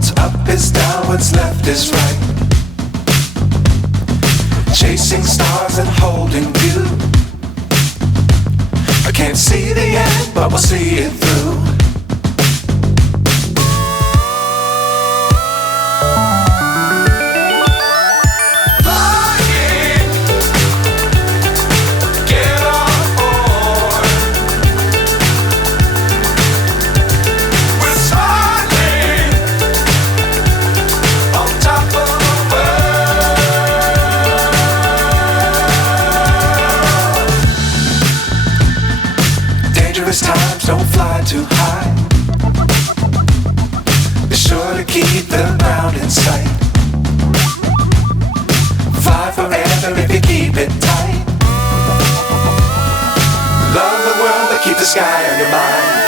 What's up is down, what's left is right. Chasing stars and holding you. I can't see the end, but we'll see it through. Times don't fly too high. Be sure to keep the ground in sight. Fly forever if you keep it tight. Love the world but keep the sky on your mind.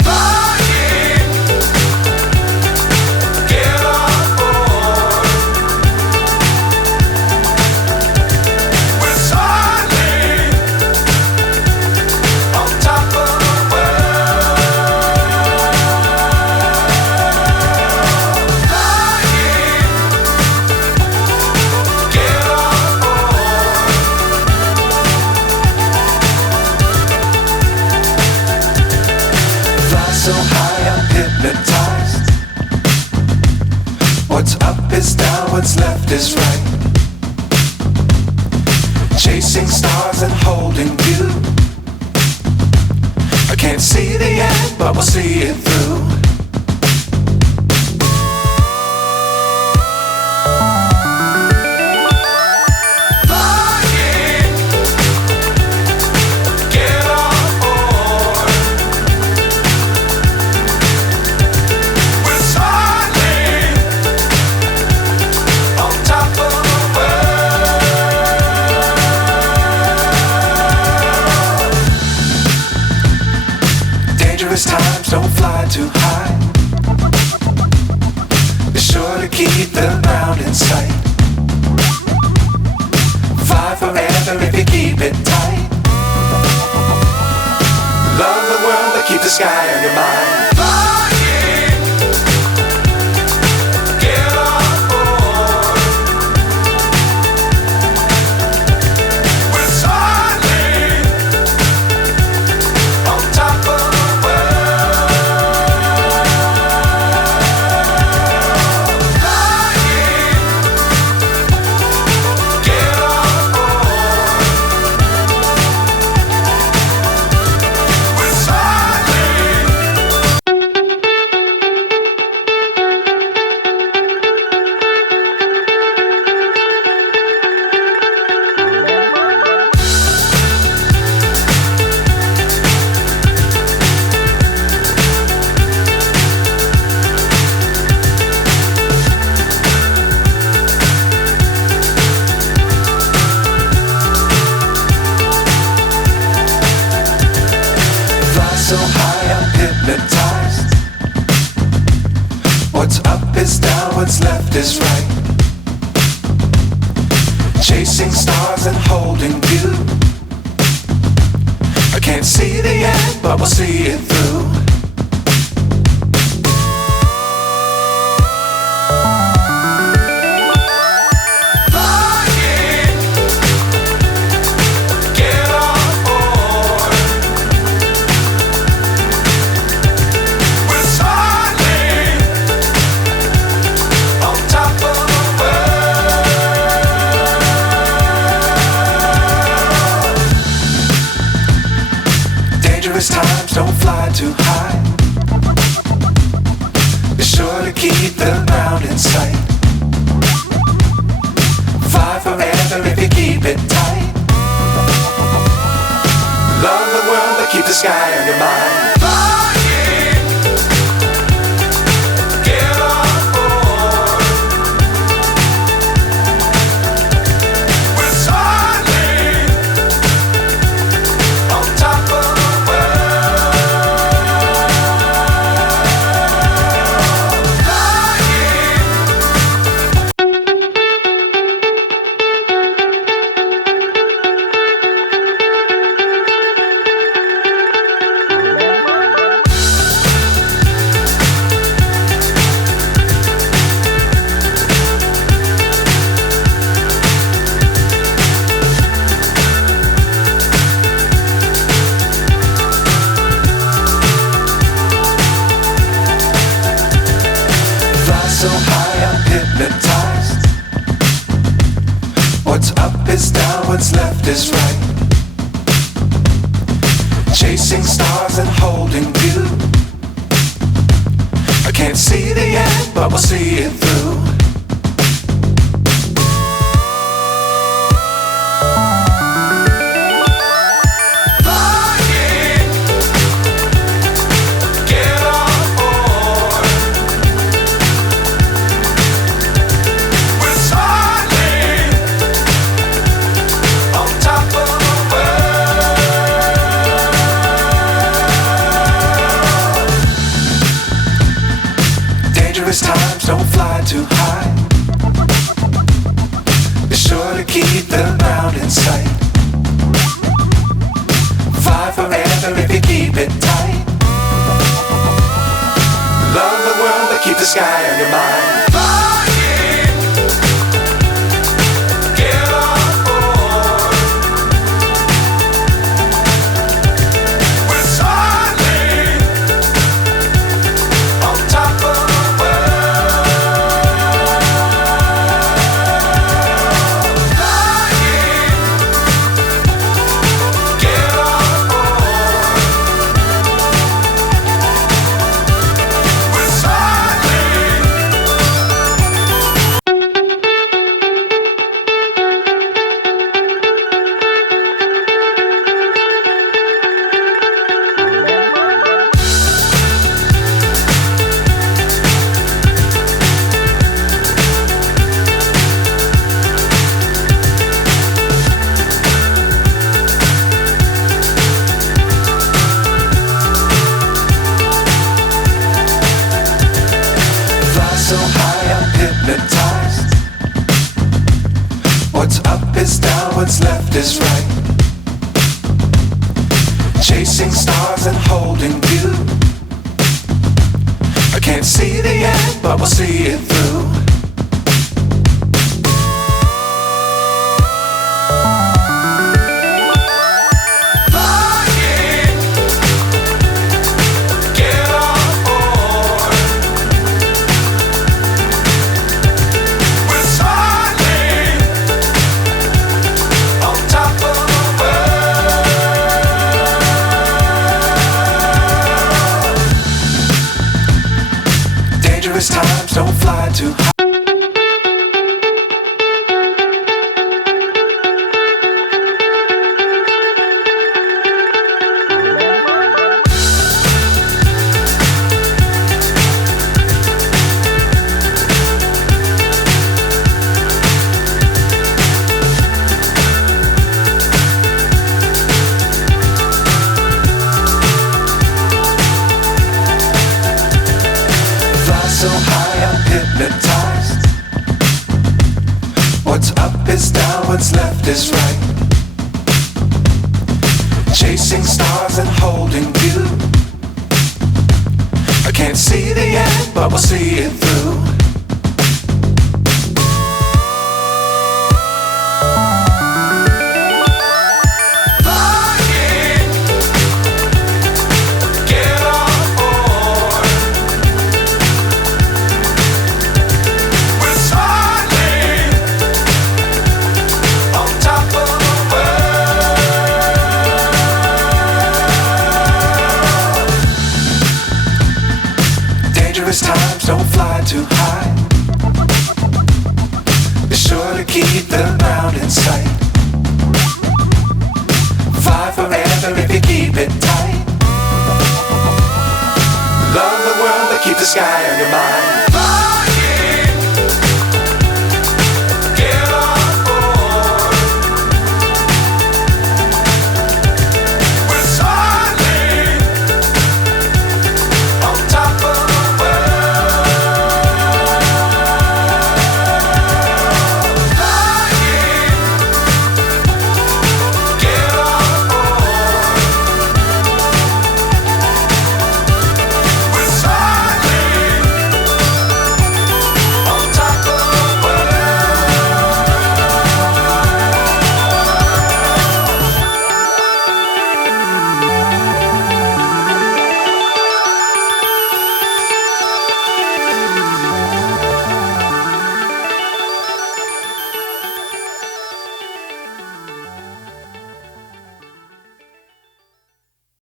So high I'm hypnotized. What's up is down, what's left is right. Chasing stars and holding you. I can't see the end, but we'll see it through. Times don't fly too high. Be sure to keep the ground in sight. Fly forever if you keep it tight. Love the world but keep the sky on your mind. So high I'm hypnotized. What's up is down, what's left is right. Chasing stars and holding you. I can't see the end, but we'll see it through. Times don't fly too high. Be sure to keep the ground in sight. Fly forever if you keep it tight. Love the world but keep the sky on your mind. so high I'm hypnotized. What's up is down, what's left is right. Chasing stars and holding you. I can't see the end, but we'll see it through. Times don't fly too high. Be sure to keep the ground in sight. Fly forever if you keep it tight. Love the world but keep the sky on your mind. So high I'm hypnotized. What's up is down, what's left is right. Chasing stars and holding you. I can't see the end, but we'll see it through. Dangerous times don't fly too high. So high I'm hypnotized. What's up is down, what's left is right. Chasing stars and holding you. I can't see the end, but we'll see it through. Dangerous times don't fly too high. Be sure to keep the ground in sight. Fly forever if you keep it tight. Love the world but keep the sky on your mind.